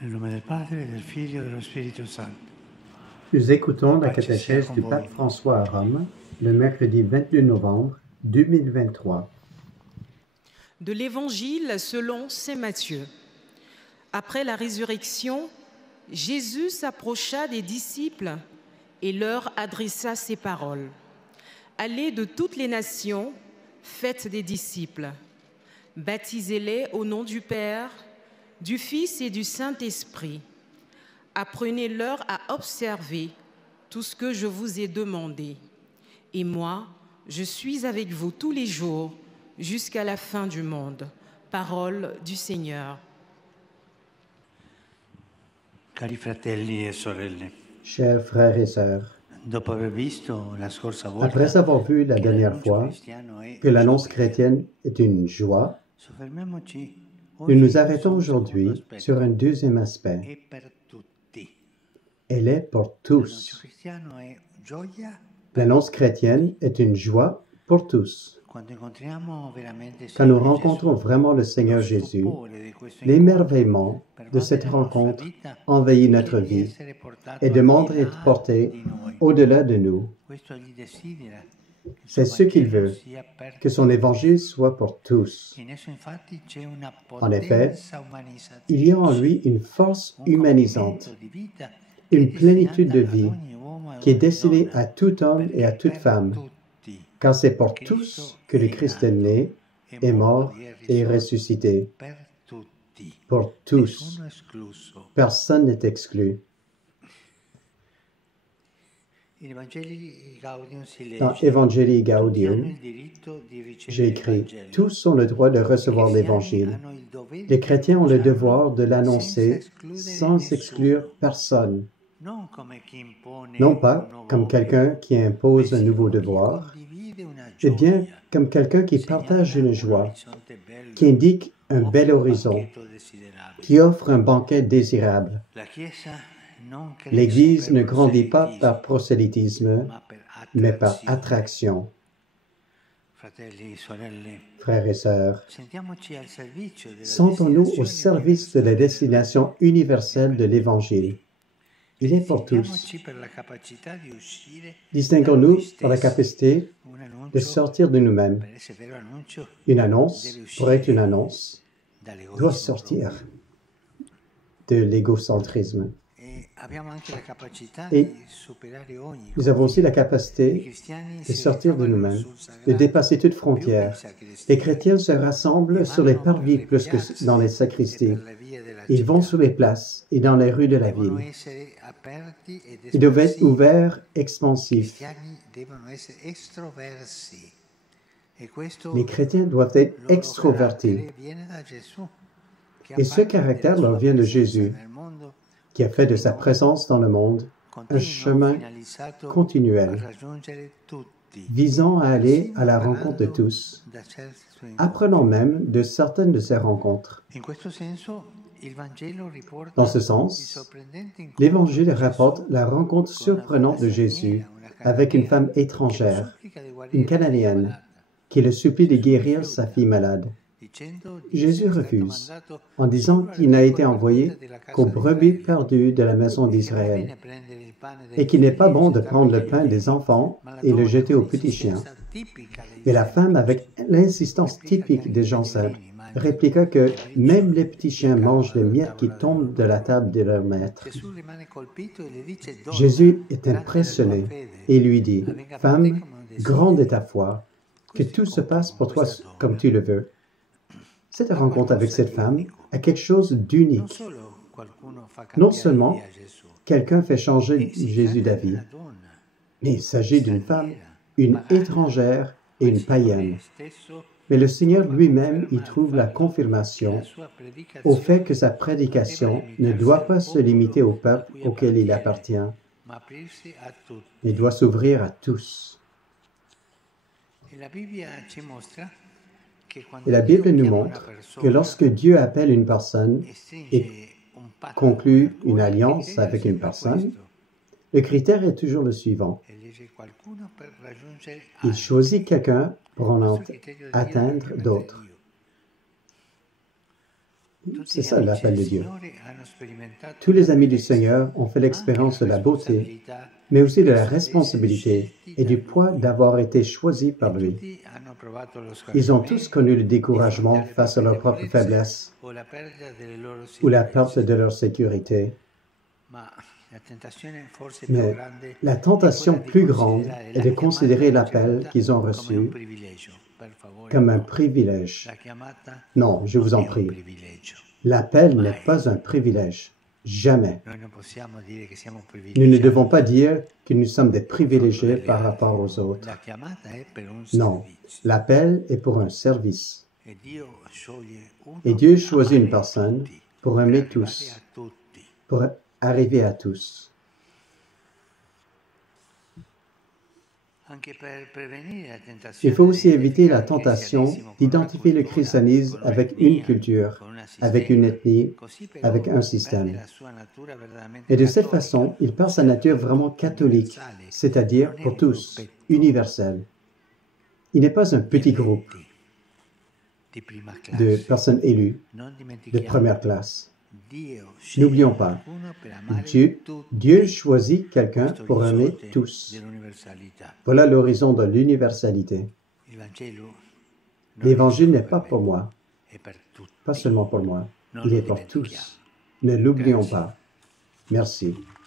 Nel nome del Padre, del Figlio e dello Spirito Santo. Nous écoutons la catéchèse du pape François à Rome, le mercredi 22 novembre 2023. De l'Évangile selon saint Matthieu. Après la résurrection, Jésus s'approcha des disciples et leur adressa ces paroles. « Allez de toutes les nations, faites des disciples. Baptisez-les au nom du Père, du Fils et du Saint-Esprit. Apprenez-leur à observer tout ce que je vous ai demandé. Et moi, je suis avec vous tous les jours jusqu'à la fin du monde. » Parole du Seigneur. Cari fratelli e sorelle, Chers frères et sœurs, dopo aver visto la scorsa volta après avoir vu la dernière fois que l'annonce chrétienne est une joie, soffermiamoci nous nous oggi arrêtons su un aujourd'hui secondo aspetto. sur un deuxième aspect. È per tutti. Elle est pour L'annuncio tous. cristiano è gioia L'annonce chrétienne est une joie pour tous. quando incontriamo veramente il Quand nous Signore rencontrons Gesù. vraiment le Lo Seigneur Jésus, stupore di questo incontro l'émerveillement de pervade cette la nostra rencontre vita envahit notre e di vie essere portato et al demande di d'être là porté di noi. au-delà de nous. Questo egli desidera che il C'est suo ce qu'il Vangelo veut, sia per que son évangile soit pour tous. in esso infatti c'è una En effet, potenza umanizzante, il y a en lui une force un humanisante, compimento di vita che è une plénitude de destinata vie ad ogni uomo e qui est ogni destinée donna, à tout homme et à perché toute per femme, tutti car c'est pour Cristo tous que le è Christ est nato, né, est mort et est ressuscité. per tutti, Pour tous. nessuno escluso. Personne n'est exclu. In Evangelii Gaudium si Dans legge: Evangelii tutti hanno Gaudium, il diritto di ricevere j'ai il écrit, Vangelo. tous ont le droit de recevoir I cristiani l'Évangile. hanno il dovere Les di chrétiens ont le annunciarlo devoir de l'annoncer senza escludere sans nessuno. exclure personne. Non come chi impone Non un pas nuovo comme obbligo, quelqu'un qui impose un bensì nouveau come chi devoir, condivide una mais bien gioia, comme quelqu'un qui partage segnala une un joie, orizzonte bello, qui indique un offre bel un horizon, banchetto desiderabile. qui offre un banquet désirable. La Chiesa non cresce L'Église per ne grandit pas proselitismo, par prosélytisme, ma per mais par attrazione. attraction. Fratelli e sorelle, Frères et sœurs, sentiamoci al servizio della sentons-nous au destinazione service de la universale destination universelle de l'Évangile. Il est pour tous. Distinguiamoci per la capacità di uscire Distinguons-nous da noi par la stessi. capacité Un de annuncio, sortir de nous-mêmes. per essere vero annuncio, Une annonce, pour être une annonce, dall'egoismo doit sortir de l'égocentrisme. E abbiamo anche la capacità Et di superare ogni nous avons aussi la I capacité cristiani de si sortir de ritrovano nous-mêmes, sul de sagrato dépasser toute più che in frontière. sacrestia. Les chrétiens se rassemblent sur les parvis plus que dans les sacristies. per le vie della Ils vont città. sur les places et dans les rues de la Devono ville. essere aperti ed Ils doivent être espansivi. ouverts, I expansifs. cristiani devono essere estroversi. E questo Les chrétiens doivent être loro extrovertis. carattere viene da Gesù, che Et ha ce fatto caractère della leur sua vient de presenza Jésus, nel mondo qui a fait de sa présence dans le monde un continuo chemin finalizzato a continuel, raggiungere tutti, visant à aller à la persino rencontre de imparando tous, da certi suoi incontri. apprenant même de certaines de ces rencontres. In questo senso, il Vangelo riporta Dans ce il sens, sorprendente incontro l'Évangile di Gesù rapporte la rencontre con una surprenante de donna Jésus straniera, una avec une cananea, femme che lo étrangère, supplica di guarire une la figlia Cananéenne, malata, qui le supplie de Gesù guérir rifiuta, sa fille malade. dicendo di Jésus essere stato refuse, mandato en disant solo alle qu'il n'a été piccole envoyé perdute della casa qu'aux di brebis Israele, perdues de la maison e che va d'Israël, bene prendere il pane dei et qu'il n'est pas figli e bon de gettarlo prendre le agli pain uccelli. des enfants Ma la et le donna, jeter con aux petits chiens. l'insistenza tipica dei Mais la femme, semplici, avec l'insistance replica che typique anche des i gens simples, cagnolini mangiano répliqua que le même briciole les petits che chiens cadono mangent les dalla miettes qui tavola del tombent de loro la padrone. table de leur maître. Gesù rimane colpito e le dice: Donna, Jésus est grande è la tua impressionné fede, et lui dit, avvenga per te Femme, come lo desideri. grande est ta foi, que Questo tout se incontro passe con pour toi questa donna comme tu le veux. Cette ha rencontre avec qualcosa cette di femme unico. a quelque chose Non d'unique. solo qualcuno fa Non cambiare seulement idea a Gesù, quelqu'un fait changer e si Jésus tratta di d'avis, una donna mais il s'agit d'une femme, straniera, une pagana, étrangère et ma il une Signore païenne. stesso Mais le Seigneur trova lui-même y conferma al trouve la fatto che confirmation la sua au fait predicazione que sa non prédication poteva ne limitarsi doit al pas se limiter au popolo a peuple cui auquel il appartiene, appartient, ma aprirsi a tutti. mais doit s'ouvrir à tous. E la Bibbia ci mostra che Et quando la Dio Bible nous chiama una montre que persona lorsque Dieu appelle une personne e stringe et un patto conclut con une qualcuno, il alliance criterio è avec une sempre personne, questo: le critère est toujours le suivant. elegge qualcuno per raggiungere Il altri. choisit quelqu'un pour en Questo criterio di Dio è atteindre propriamente d'autres. Dio. C'est ça l'appel de Dieu. Tous les amis du Seigneur ont fait l'expérience de la beauté, mais aussi de la responsabilité et du poids d'avoir été choisis par lui. Ils ont tous connu le découragement face à leur propre faiblesse ou la perte de leur sécurité. Mais la tentation plus grande est de considérer l'appel qu'ils ont reçu comme un privilège. Non, je vous en prie. L'appel n'est pas un privilège. Jamais. Nous ne devons pas dire que nous sommes des privilégiés par rapport aux autres. Non, l'appel est pour un service. Et Dieu choisit une personne pour aimer tous, pour arriver à tous. Il faut aussi éviter la tentation d'identifier le christianisme avec une culture, avec une ethnie, avec un système. Et de cette façon, il perd sa nature vraiment catholique, c'est-à-dire pour tous, universelle. Il n'est pas un petit groupe de personnes élues de première classe. N'oublions pas, Dieu choisit quelqu'un pour aimer tous. Voilà l'horizon de l'universalité. L'Évangile n'est pas pour moi, pas seulement pour moi, il est pour tous. Ne l'oublions pas. Merci.